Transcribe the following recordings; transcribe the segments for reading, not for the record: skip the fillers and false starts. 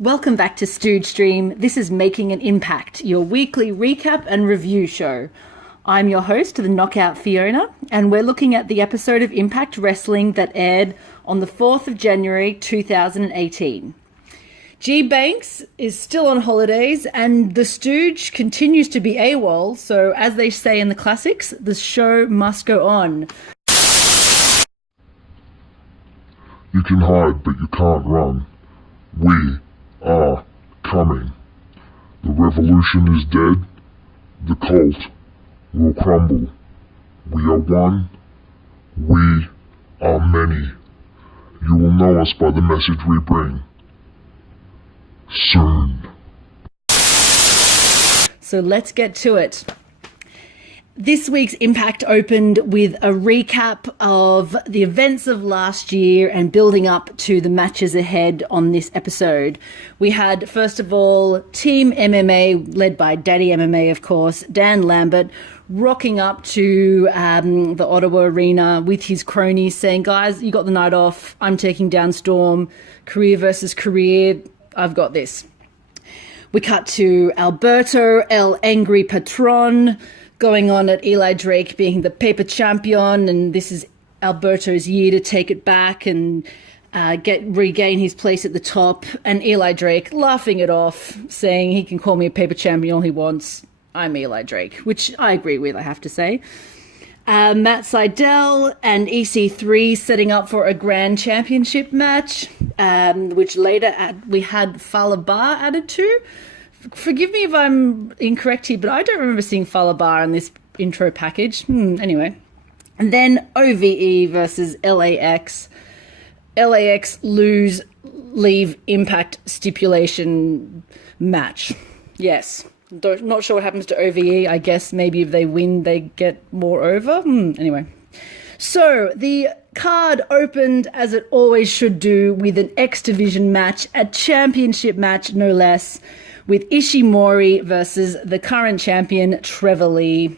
Welcome back to Stooge Stream. This is Making an Impact, your weekly recap and review show. I'm your host, the Knockout Fiona, and we're looking at the episode of Impact Wrestling that aired on the 4th of January 2018. G Banks is still on holidays and the Stooge continues to be AWOL, so as they say in the classics, the show must go on. You can hide, but you can't run. We are coming. The revolution is dead. The cult will crumble. We are one. We are many. You will know us by the message we bring. Soon. So let's get to it. This week's Impact opened with a recap of the events of last year and building up to the matches ahead on this episode. We had, first of all, Team MMA, led by Daddy MMA, of course, Dan Lambert, rocking up to the Ottawa Arena with his cronies saying, guys, you got the night off. I'm taking down Storm. Career versus career. I've got this. We cut to Alberto, El Angry Patron, going on at Eli Drake being the paper champion, and this is Alberto's year to take it back and regain his place at the top. And Eli Drake laughing it off, saying he can call me a paper champion all he wants. I'm Eli Drake, which I agree with, I have to say. Matt Sydal and EC3 setting up for a grand championship match, which later we had Fallah Bahh added to. Forgive me if I'm incorrect here, but I don't remember seeing Fallah Bahh in this intro package. Anyway. And then OVE versus LAX. LAX leave Impact stipulation match. Yes. Not sure what happens to OVE. I guess maybe if they win, they get more over. Anyway. So the card opened, as it always should do, with an X Division match, a championship match, no less, with Ishimori versus the current champion, Trevor Lee,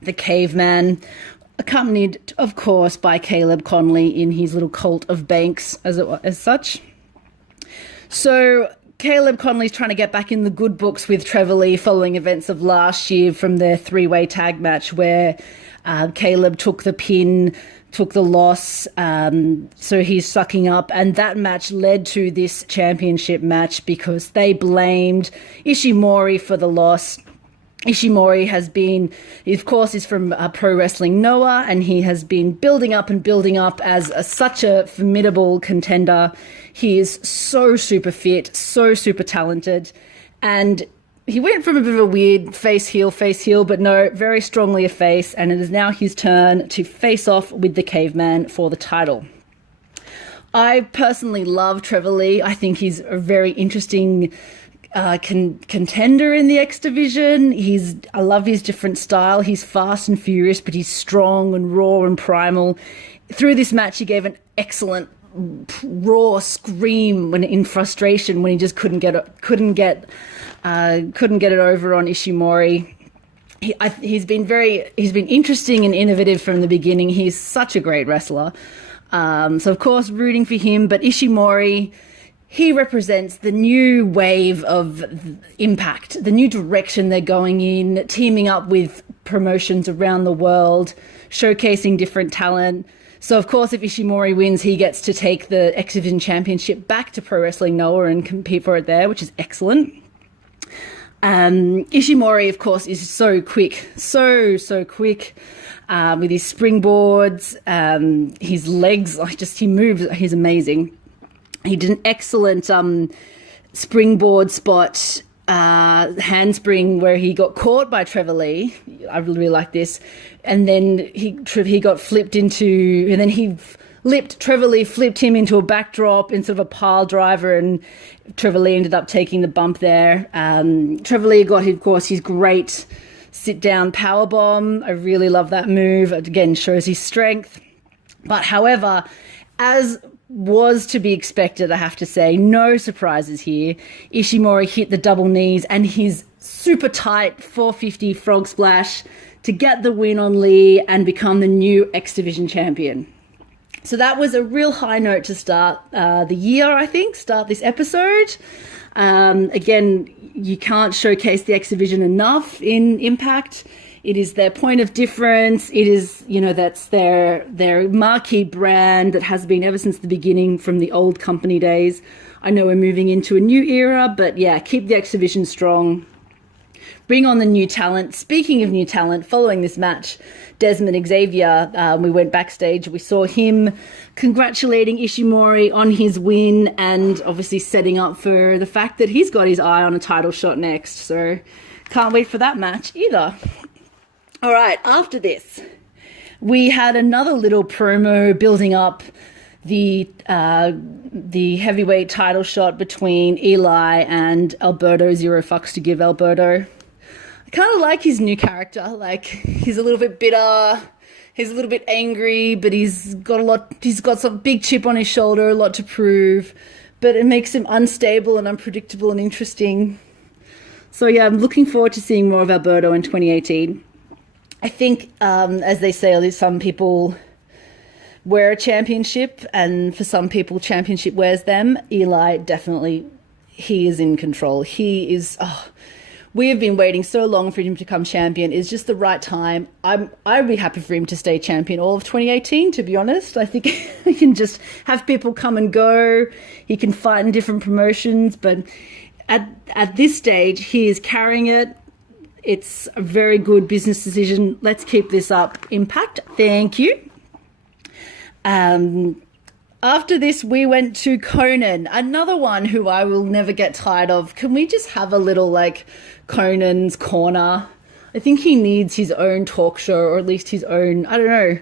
the caveman, accompanied, of course, by Caleb Conley in his little cult of Banks as such. So Caleb Conley's trying to get back in the good books with Trevor Lee following events of last year from their three-way tag match where Caleb took the pin, took the loss, so he's sucking up, and that match led to this championship match because they blamed Ishimori for the loss. Ishimori of course, is from Pro Wrestling Noah, and he has been building up as such a formidable contender. He is so super fit, so super talented, and he went from a bit of a weird face heel, but no, very strongly a face, and it is now his turn to face off with the caveman for the title. I personally love Trevor Lee. I think he's a very interesting contender in the X Division. I love his different style. He's fast and furious, but he's strong and raw and primal. Through this match, he gave an excellent raw scream in frustration when he just couldn't get it over on Ishimori. He's been interesting and innovative from the beginning. He's such a great wrestler. So of course rooting for him, but Ishimori, he represents the new wave of Impact, the new direction they're going in, teaming up with promotions around the world, showcasing different talent. So, of course, if Ishimori wins, he gets to take the X Division Championship back to Pro Wrestling Noah and compete for it there, which is excellent. Ishimori, of course, is so quick, so quick, with his springboards, his legs, he moves, he's amazing. He did an excellent springboard spot, handspring, where he got caught by Trevor Lee. I really like this. And then he got flipped into, and then Trevor Lee flipped him into a backdrop instead of a pile driver, and Trevor Lee ended up taking the bump there. Trevor Lee got, of course, his great sit-down powerbomb. I really love that move. It, again, shows his strength. But however, as was to be expected, I have to say, no surprises here. Ishimori hit the double knees and his super tight 450 frog splash to get the win on Lee and become the new X Division champion. So that was a real high note to start the year, I think, start this episode. Again, you can't showcase the X Division enough in Impact. It is their point of difference. It is, that's their marquee brand that has been ever since the beginning from the old company days. I know we're moving into a new era, but yeah, keep the X Division strong. Bring on the new talent. Speaking of new talent, following this match, Desmond Xavier, we went backstage. We saw him congratulating Ishimori on his win and obviously setting up for the fact that he's got his eye on a title shot next. So can't wait for that match either. All right, after this, we had another little promo building up the heavyweight title shot between Eli and Alberto. Zero fucks to give Alberto. I kind of like his new character. Like, he's a little bit bitter, he's a little bit angry, but he's got some big chip on his shoulder, a lot to prove, but it makes him unstable and unpredictable and interesting. So yeah, I'm looking forward to seeing more of Alberto in 2018. I think, as they say, some people wear a championship, and for some people, championship wears them. Eli, definitely, he is in control. He is... we have been waiting so long for him to become champion. It's just the right time. I'd be happy for him to stay champion all of 2018, to be honest. I think he can just have people come and go. He can fight in different promotions, but at this stage, he is carrying it. It's a very good business decision. Let's keep this up. Impact, thank you. After this, we went to Conan, another one who I will never get tired of. Can we just have a little, Conan's Corner? I think he needs his own talk show, or at least his own, I don't know,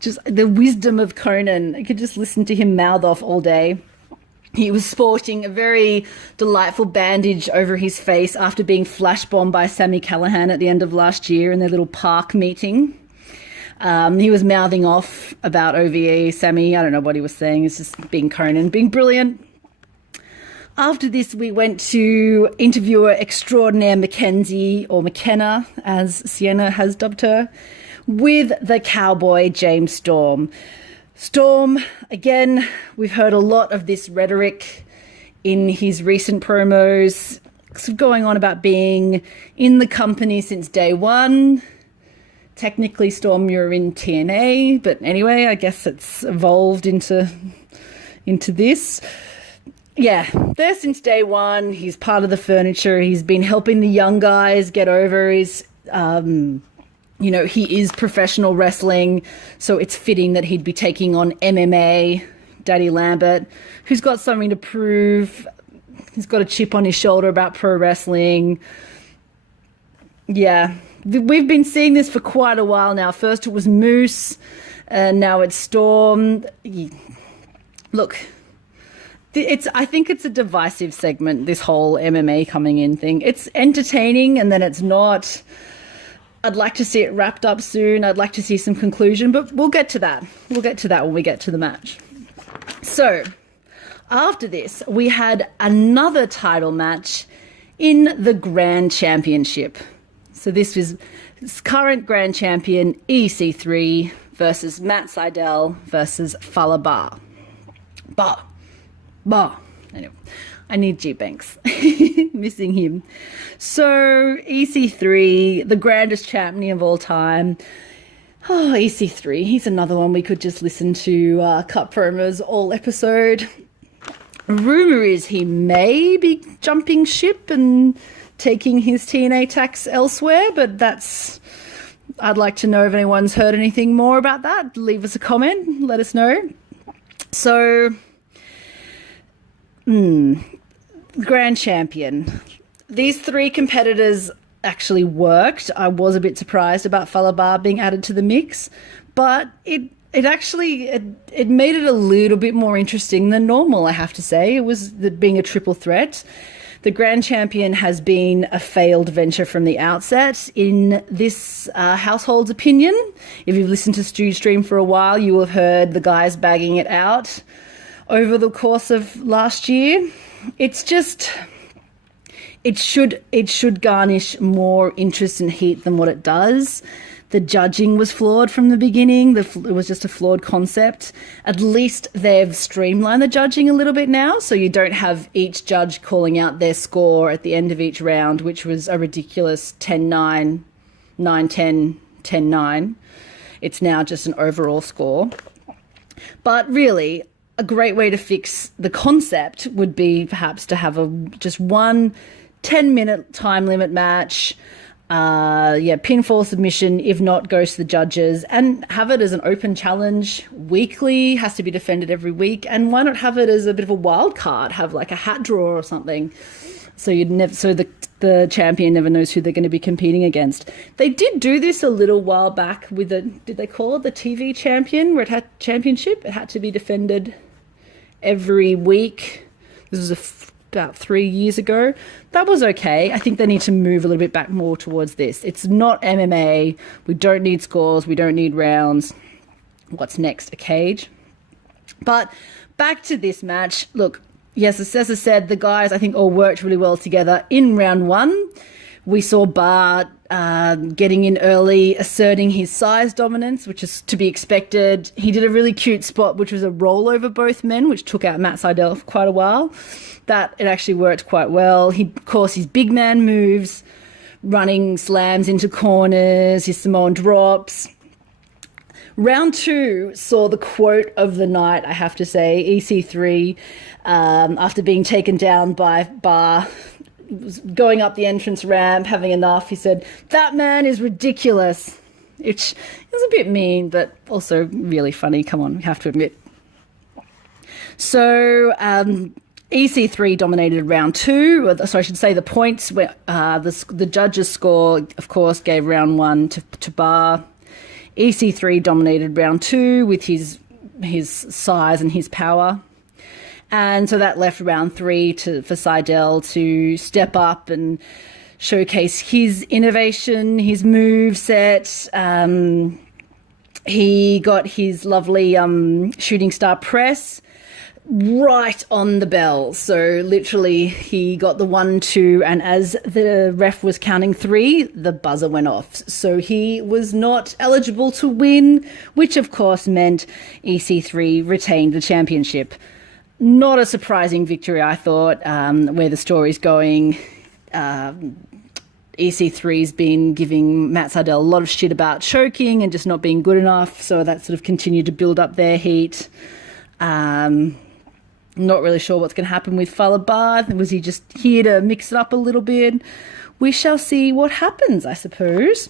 just the wisdom of Conan. I could just listen to him mouth off all day. He was sporting a very delightful bandage over his face after being flash bombed by Sami Callihan at the end of last year in their little park meeting. He was mouthing off about OVE, Sami. I don't know what he was saying. It's just being Conan, being brilliant. After this, we went to interviewer extraordinaire Mackenzie, or McKenna, as Sienna has dubbed her, with the cowboy James Storm. Storm, again, we've heard a lot of this rhetoric in his recent promos, sort of going on about being in the company since day one. Technically, Storm, you're in TNA, but anyway, I guess it's evolved into this. Yeah, there since day one. He's part of the furniture. He's been helping the young guys get over his... he is professional wrestling, so it's fitting that he'd be taking on MMA, Daddy Lambert, who's got something to prove. He's got a chip on his shoulder about pro wrestling. Yeah, we've been seeing this for quite a while now. First it was Moose, and now it's Storm. Look, I think it's a divisive segment, this whole MMA coming in thing. It's entertaining, and then it's not... I'd like to see it wrapped up soon. I'd like to see some conclusion, but we'll get to that. We'll get to that when we get to the match. So, after this, we had another title match in the Grand Championship. So this was current Grand Champion EC3 versus Matt Sydal versus Falaba. Anyway, I need G-Banks. Missing him. So, EC3, the grandest champion of all time. Oh, EC3, he's another one we could just listen to cut promos all episode. Rumour is he may be jumping ship and taking his TNA tax elsewhere, but that's... I'd like to know if anyone's heard anything more about that. Leave us a comment, let us know. So... Grand Champion. These three competitors actually worked. I was a bit surprised about Falaba being added to the mix, but it made it a little bit more interesting than normal, I have to say. It was being a triple threat. The Grand Champion has been a failed venture from the outset, in this household's opinion. If you've listened to Stu Stream for a while, you will have heard the guys bagging it out over the course of last year. It's just... It should garnish more interest and heat than what it does. The judging was flawed from the beginning. It was just a flawed concept. At least they've streamlined the judging a little bit now, so you don't have each judge calling out their score at the end of each round, which was a ridiculous 10-9, 9-10, 10-9. It's now just an overall score. But really, a great way to fix the concept would be perhaps to have just one 10-minute time limit match. Pinfall submission, if not, goes to the judges, and have it as an open challenge weekly, has to be defended every week. And why not have it as a bit of a wild card, have like a hat draw or something, so the champion never knows who they're going to be competing against. They did do this a little while back with did they call it the TV champion, where it had championship? It had to be defended every week. This was about 3 years ago. That was okay. I think they need to move a little bit back more towards this. It's not MMA. We don't need scores. We don't need rounds. What's next? A cage. But back to this match. Look, yes, as I said, the guys, I think, all worked really well together in round one. We saw Bart getting in early, asserting his size dominance, which is to be expected. He did a really cute spot, which was a roll over both men, which took out Matt Seidel for quite a while. It actually worked quite well. Of course, his big man moves, running slams into corners, his Samoan drops. Round two saw the quote of the night, I have to say. EC3, after being taken down by Bar, was going up the entrance ramp, having enough. He said, "That man is ridiculous," which is a bit mean, but also really funny. Come on, we have to admit. So EC3 dominated round two. So I should say the points were the judges' score, of course, gave round one to Bar. EC3 dominated round two with his size and his power. And so that left round three for Seidel to step up and showcase his innovation, his move set. He got his lovely shooting star press right on the bell. So literally he got the 1-2, and as the ref was counting 3, the buzzer went off. So he was not eligible to win, which of course meant EC3 retained the championship. Not a surprising victory, I thought, where the story's going. EC3's been giving Matt Seidel a lot of shit about choking and just not being good enough, so that sort of continued to build up their heat. Not really sure what's going to happen with Falabard. Was he just here to mix it up a little bit? We shall see what happens, I suppose.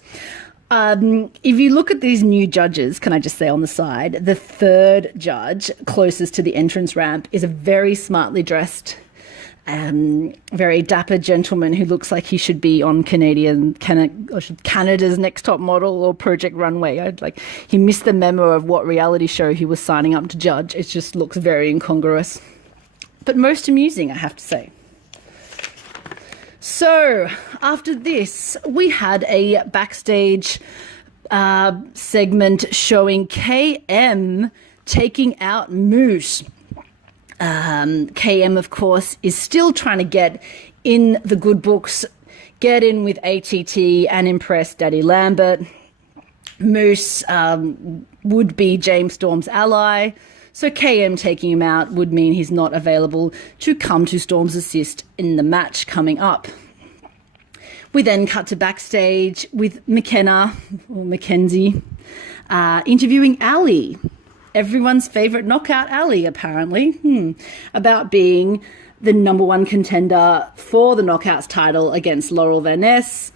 If you look at these new judges, can I just say on the side, the third judge closest to the entrance ramp is a very smartly dressed, very dapper gentleman who looks like he should be on Canada's Next Top Model or Project Runway. He missed the memo of what reality show he was signing up to judge. It just looks very incongruous, but most amusing, I have to say. So after this, we had a backstage segment showing KM taking out Moose. KM, of course, is still trying to get in the good books, get in with ATT and impress Daddy Lambert. Moose would be James Storm's ally, so KM taking him out would mean he's not available to come to Storm's assist in the match coming up. We then cut to backstage with McKenna, or Mackenzie, interviewing Ali, everyone's favourite knockout Ali, apparently, about being the number one contender for the Knockouts title against Laurel Van Ness.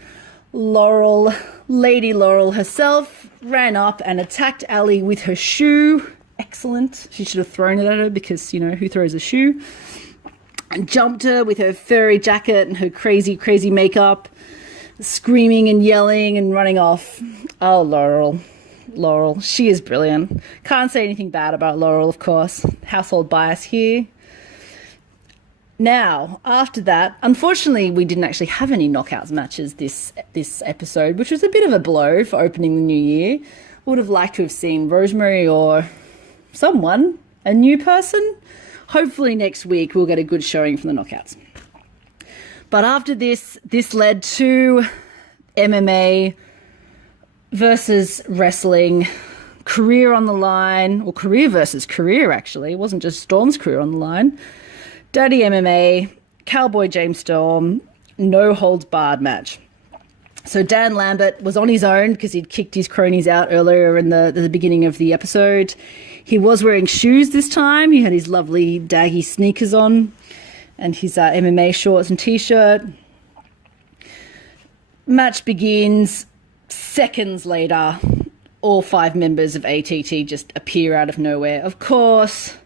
Lady Laurel herself, ran up and attacked Ali with her shoe. Excellent. She should have thrown it at her because, who throws a shoe? And jumped her with her furry jacket and her crazy, crazy makeup, screaming and yelling and running off. Oh, Laurel, she is brilliant. Can't say anything bad about Laurel, of course. Household bias here. Now, after that, unfortunately, we didn't actually have any knockouts matches this episode, which was a bit of a blow for opening the new year. Would have liked to have seen Rosemary or someone, a new person. Hopefully next week we'll get a good showing from the knockouts. But after this led to MMA versus wrestling, career on the line, or career versus career, actually. It wasn't just Storm's career on the line. Daddy MMA, Cowboy James Storm, no holds barred match. So Dan Lambert was on his own because he'd kicked his cronies out earlier in the beginning of the episode. He was wearing shoes this time. He had his lovely daggy sneakers on and his MMA shorts and t-shirt. Match begins. Seconds later, all 5 members of ATT just appear out of nowhere. Of course,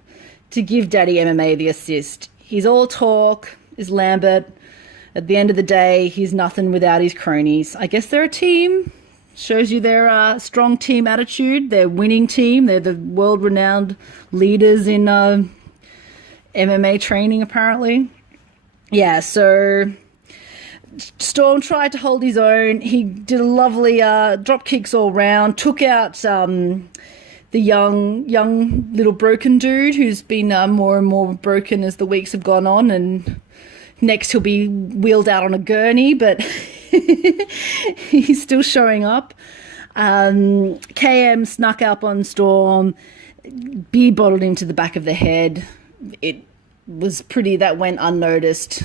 to give Daddy MMA the assist. He's all talk, is Lambert. At the end of the day, he's nothing without his cronies. I guess they're a team. Shows you their strong team attitude. They're a winning team. They're the world-renowned leaders in MMA training, apparently. Yeah, so Storm tried to hold his own. He did a lovely drop kicks all round, took out the young little broken dude who's been more and more broken as the weeks have gone on, and next he'll be wheeled out on a gurney, but he's still showing up. KM snuck up on Storm, beer bottled him to the back of the head. It was pretty, that went unnoticed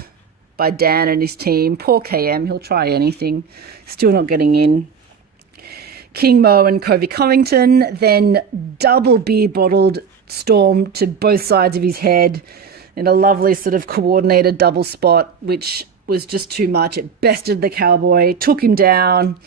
by Dan and his team. Poor KM, he'll try anything. Still not getting in. King Mo and Kobe Covington then double beer bottled Storm to both sides of his head in a lovely sort of coordinated double spot, which was just too much. It bested the Cowboy, took him down.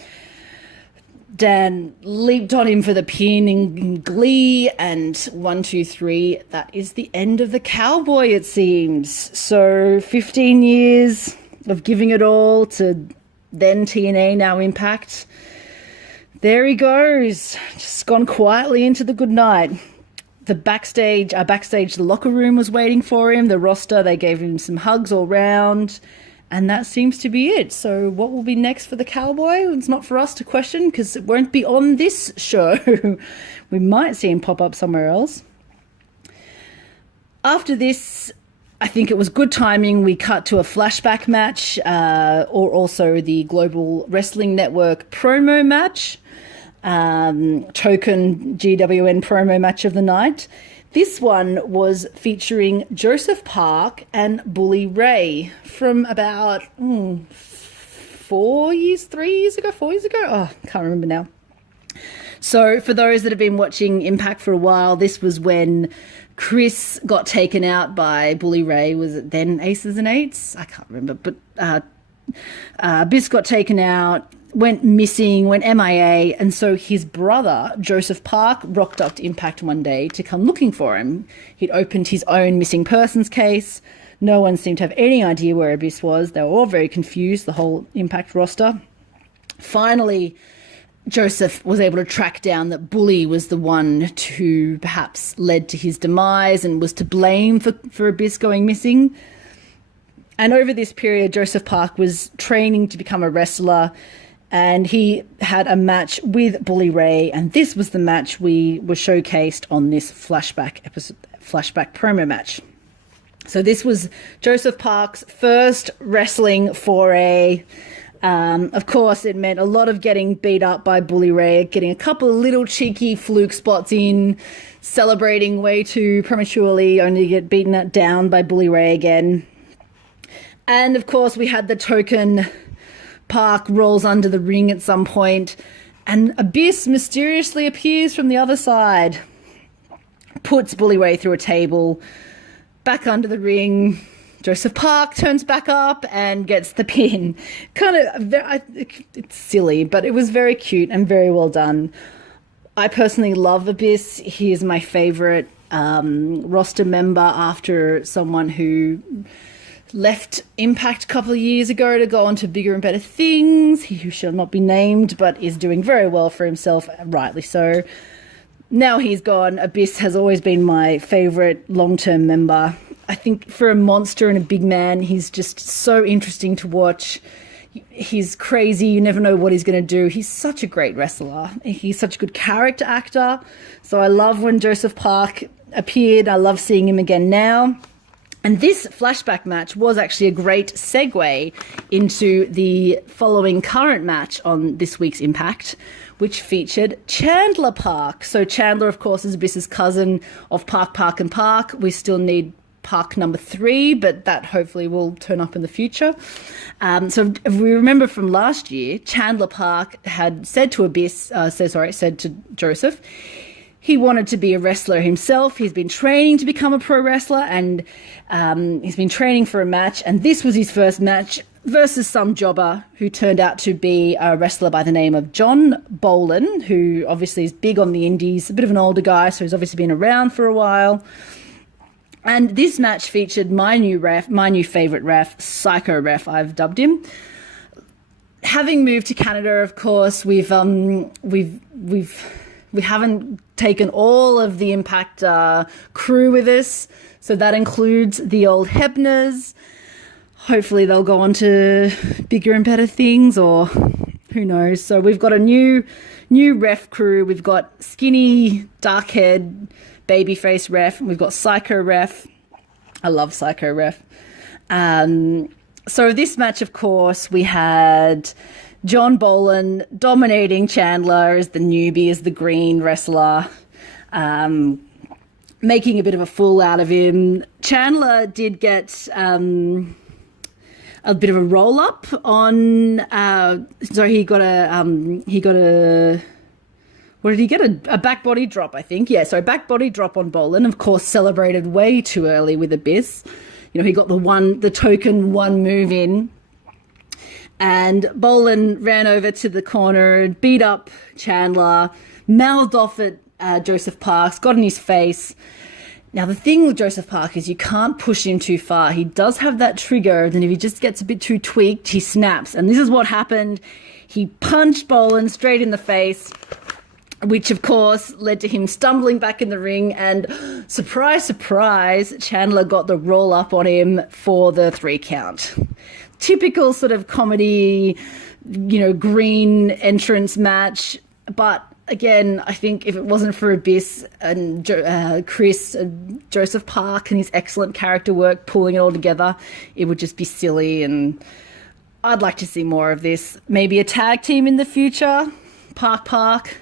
Dan leaped on him for the pin in glee, and 1, 2, 3, that is the end of the Cowboy, it seems. So 15 years of giving it all to then TNA, now Impact. There he goes, just gone quietly into the good night. The backstage, the locker room was waiting for him. The roster, they gave him some hugs all round. And that seems to be it. So what will be next for the Cowboy? It's not for us to question because it won't be on this show. We might see him pop up somewhere else. After this, I think it was good timing. We cut to a flashback match, or also the Global Wrestling Network promo match, token GWN promo match of the night. This one was featuring Joseph Park and Bully Ray from about 4 years ago. Oh, I can't remember now. So for those that have been watching Impact for a while, this was when Chris got taken out by Bully Ray. Was it then Aces and Eights? I can't remember. But Biss got taken out, went missing, went MIA, and so his brother, Joseph Park, rocked up to Impact one day to come looking for him. He'd opened his own missing persons case. No one seemed to have any idea where Abyss was. They were all very confused, the whole Impact roster. Finally, Joseph was able to track down that Bully was the one who perhaps led to his demise and was to blame for Abyss going missing. And over this period, Joseph Park was training to become a wrestler, and he had a match with Bully Ray, and this was the match we were showcased on this flashback promo match. So this was Joseph Park's first wrestling foray. Of course, it meant a lot of getting beat up by Bully Ray, getting a couple of little cheeky fluke spots in, celebrating way too prematurely, only to get beaten down by Bully Ray again. And of course, we had the token Park rolls under the ring at some point, and Abyss mysteriously appears from the other side, puts Bully Ray through a table, back under the ring. Joseph Park turns back up and gets the pin. It's silly, but it was very cute and very well done. I personally love Abyss. He is my favorite roster member after someone who left Impact a couple of years ago to go on to bigger and better things. He who shall not be named, but is doing very well for himself, rightly so. Now he's gone. Abyss has always been my favourite long-term member. I think for a monster and a big man, he's just so interesting to watch. He's crazy. You never know what he's going to do. He's such a great wrestler. He's such a good character actor. So I love when Joseph Park appeared. I love seeing him again now. And this flashback match was actually a great segue into the following current match on this week's Impact, which featured Chandler Park. So Chandler, of course, is Abyss's cousin of Park, Park and Park. We still need Park number 3, but that hopefully will turn up in the future. So if we remember from last year, Chandler Park had said to said to Joseph, he wanted to be a wrestler himself. He's been training to become a pro wrestler, and he's been training for a match. And this was his first match versus some jobber who turned out to be a wrestler by the name of John Boland, who obviously is big on the indies, a bit of an older guy, so he's obviously been around for a while. And this match featured my new favourite ref, Psycho Ref, I've dubbed him. Having moved to Canada, of course, we haven't taken all of the Impact crew with us, so that includes the old Hebners. Hopefully they'll go on to bigger and better things, or who knows. So we've got a new ref crew. We've got skinny, dark-haired, babyface ref. We've got Psycho Ref. I love Psycho Ref. So this match, of course, we had John Boland dominating Chandler as the newbie, as the green wrestler, making a bit of a fool out of him. Chandler did get a bit of a roll up on. So he got a. What did he get? A back body drop, I think. Yeah, so back body drop on Boland. Of course, celebrated way too early with Abyss. You know, he got the token one move in. And Boland ran over to the corner, beat up Chandler, mouthed off at Joseph Parks, got in his face. Now, the thing with Joseph Park is you can't push him too far. He does have that trigger, and if he just gets a bit too tweaked, he snaps. And this is what happened. He punched Boland straight in the face, which, of course, led to him stumbling back in the ring. And surprise, surprise, Chandler got the roll up on him for the 3 count. Typical sort of comedy, green entrance match. But again, I think if it wasn't for Abyss and Chris, Joseph Park and his excellent character work pulling it all together, it would just be silly. And I'd like to see more of this. Maybe a tag team in the future. Park.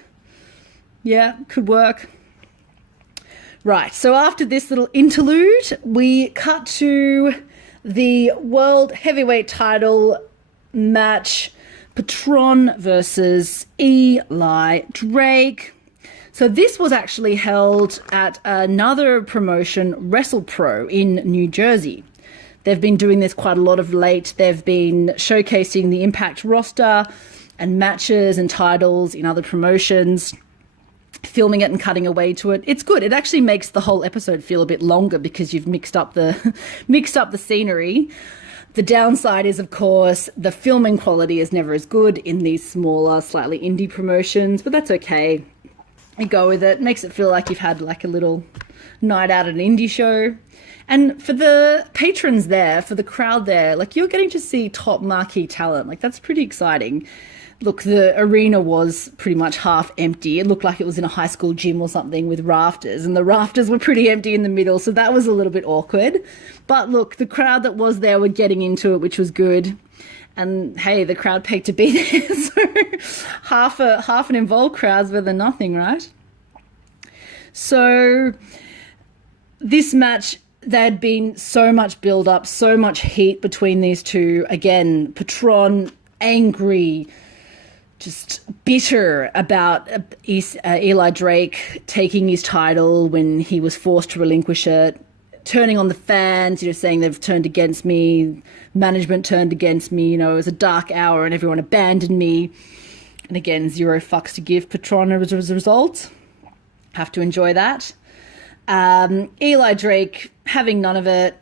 Yeah, could work. Right, so after this little interlude, we cut to the World Heavyweight title match, Patron versus Eli Drake. So this was actually held at another promotion, WrestlePro, in New Jersey. They've been doing this quite a lot of late. They've been showcasing the Impact roster and matches and titles in other promotions, filming it and cutting away to it. It's good. It actually makes the whole episode feel a bit longer because you've mixed up the scenery. The downside is, of course, the filming quality is never as good in these smaller, slightly indie promotions, but that's okay. You go with it. Makes it feel like you've had like a little night out at an indie show. And for the patrons there, for the crowd there, like, you're getting to see top marquee talent. Like, that's pretty exciting. Look, the arena was pretty much half empty. It looked like it was in a high school gym or something with rafters, and the rafters were pretty empty in the middle, so that was a little bit awkward. But look, the crowd that was there were getting into it, which was good. And hey, the crowd paid to be there, so half an involved crowd's better than nothing, right? So this match, there had been so much build up, so much heat between these two. Again, Patron angry, just bitter about Eli Drake taking his title when he was forced to relinquish it, turning on the fans, saying they've turned against me, management turned against me, it was a dark hour and everyone abandoned me. And again, 0 fucks to give Patron as a result. Have to enjoy that. Eli Drake having none of it,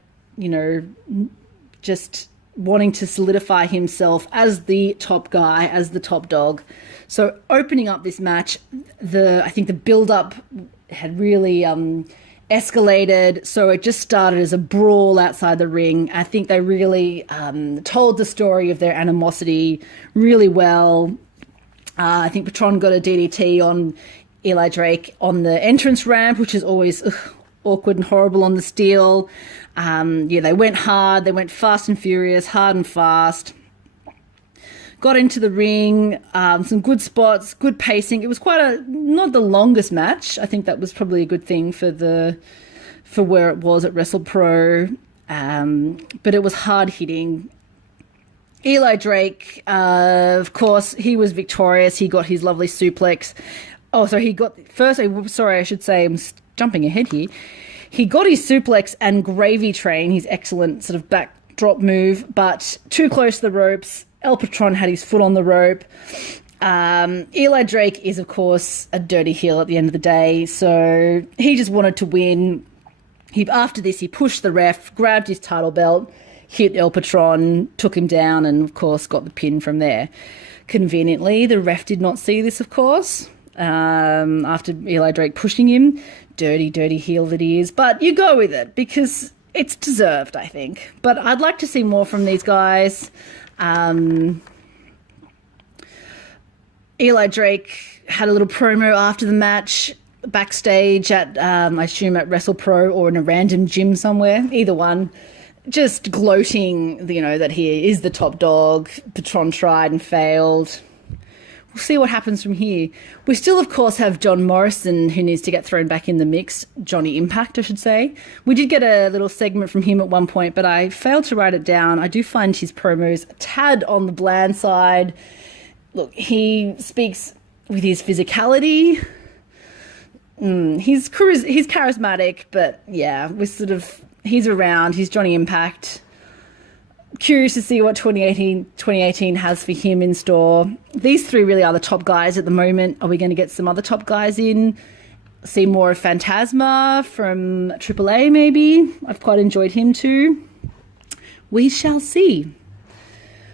just wanting to solidify himself as the top guy, as the top dog. So opening up this match, I think the build-up had really escalated. So it just started as a brawl outside the ring. I think they really told the story of their animosity really well. I think Patron got a DDT on Eli Drake on the entrance ramp, which is always awkward and horrible on the steel. They went hard. They went fast and furious, hard and fast. Got into the ring, some good spots, good pacing. It was not the longest match. I think that was probably a good thing for where it was at WrestlePro. But it was hard hitting. Eli Drake, of course, he was victorious. He got his lovely suplex. Oh, so I should say, I'm jumping ahead here. He got his suplex and gravy train, his excellent sort of backdrop move, but too close to the ropes. El Patron had his foot on the rope. Eli Drake is, of course, a dirty heel at the end of the day, so he just wanted to win. After this, he pushed the ref, grabbed his title belt, hit El Patron, took him down, and, of course, got the pin from there. Conveniently, the ref did not see this, of course, after Eli Drake pushing him. Dirty, dirty heel that he is. But you go with it, because it's deserved, I think. But I'd like to see more from these guys. Eli Drake had a little promo after the match backstage at, I assume at WrestlePro or in a random gym somewhere, either one, just gloating, that he is the top dog. Patron tried and failed. We'll see what happens from here. We still, of course, have John Morrison, who needs to get thrown back in the mix. Johnny Impact, I should say. We did get a little segment from him at one point, but I failed to write it down. I do find his promos a tad on the bland side. Look, he speaks with his physicality. He's charismatic, but yeah, he's around. He's Johnny Impact. Curious to see what 2018 has for him in store. These three really are the top guys at the moment. Are we going to get some other top guys in? See more of Phantasma from AAA maybe? I've quite enjoyed him too. We shall see.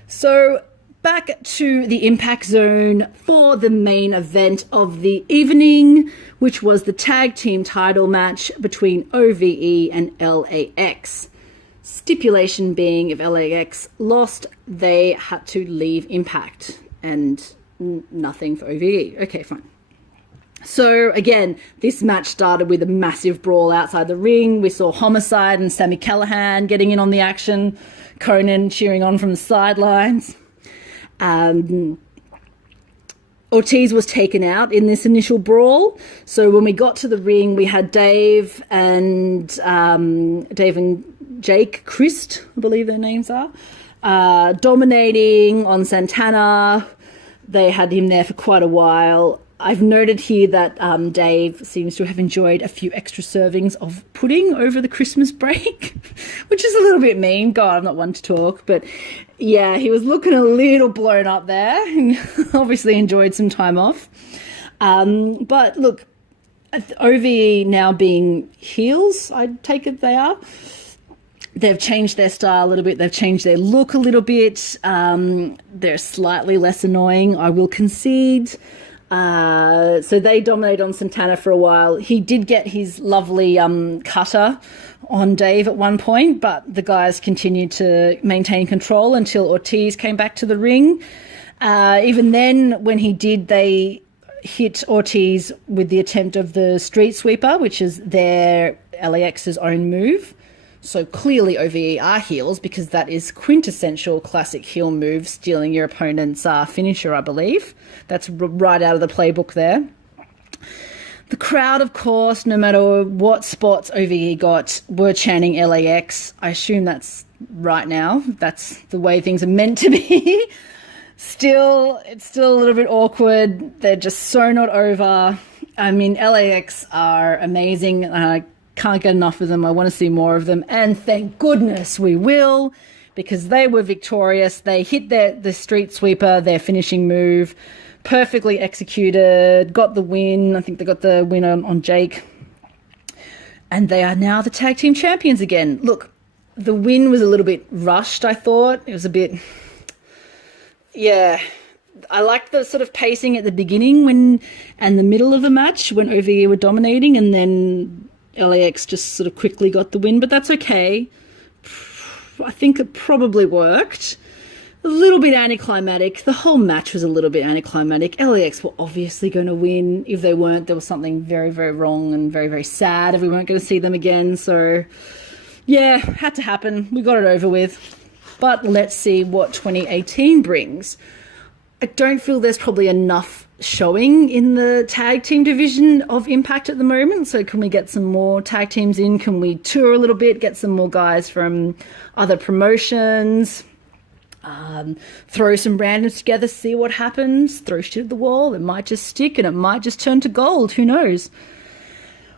So back to the Impact Zone for the main event of the evening, which was the tag team title match between OVE and LAX. Stipulation being if LAX lost, they had to leave Impact, and nothing for OVE. Okay, fine. So again, this match started with a massive brawl outside the ring. We saw Homicide and Sami Callihan getting in on the action, Conan cheering on from the sidelines. Ortiz was taken out in this initial brawl. So when we got to the ring, we had Dave and Jake Christ, I believe their names are, dominating on Santana. They had him there for quite a while. I've noted here that Dave seems to have enjoyed a few extra servings of pudding over the Christmas break, which is a little bit mean. God, I'm not one to talk, but yeah, he was looking a little blown up there and obviously enjoyed some time off. But look, OVE now being heels, I take it they are. They've changed their style a little bit. They've changed their look a little bit. They're slightly less annoying, I will concede. So they dominated on Santana for a while. He did get his lovely cutter on Dave at one point, but the guys continued to maintain control until Ortiz came back to the ring. Even then, when he did, they hit Ortiz with the attempt of the street sweeper, which is their LAX's own move. So clearly OVE are heels, because that is quintessential classic heel move, stealing your opponent's finisher, I believe. That's right out of the playbook there. The crowd, of course, no matter what spots OVE got, were chanting LAX. I assume that's right now. That's the way things are meant to be. It's still a little bit awkward. They're just so not over. I mean, LAX are amazing. Can't get enough of them. I want to see more of them, and thank goodness we will, because they were victorious. They hit the street sweeper, their finishing move, perfectly executed, got the win. I think they got the win on Jake, and they are now the tag team champions again. Look, the win was a little bit rushed, I thought. It was a bit, yeah, I liked the sort of pacing at the beginning and the middle of the match when OVE were dominating, and then LAX just sort of quickly got the win, but that's okay. I think it probably worked. a little bit anticlimactic. The whole match was a little bit anticlimactic. LAX were obviously going to win. If they weren't, there was something very, very wrong and very, very sad if we weren't going to see them again. So, yeah, had to happen. We got it over with. But let's see what 2018 brings. I don't feel there's probably enough showing in the tag team division of Impact at the moment. So can we get some more tag teams in? Can we tour a little bit, get some more guys from other promotions? Throw some randoms together, see what happens, throw shit at the wall. It might just stick and it might just turn to gold. Who knows?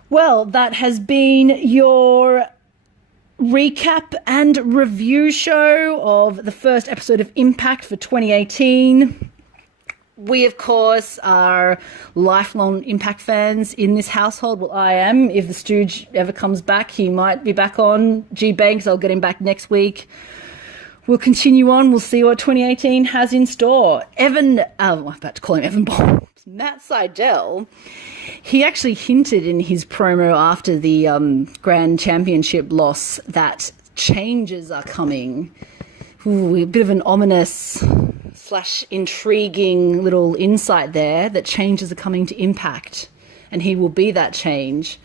Well, that has been your recap and review show of the first episode of Impact for 2018. We, of course, are lifelong Impact fans in this household. Well, I am. If the Stooge ever comes back, he might be back on G-Banks. I'll get him back next week. We'll continue on. We'll see what 2018 has in store. I'm about to call him Evan Bond. Matt Seidel, he actually hinted in his promo after the Grand Championship loss that changes are coming. Ooh, a bit of an ominous / intriguing little insight there that changes are coming to Impact, and he will be that change.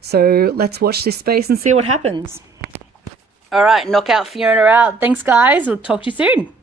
So let's watch this space and see what happens. All right, Knockout Fiona out. Thanks, guys. We'll talk to you soon.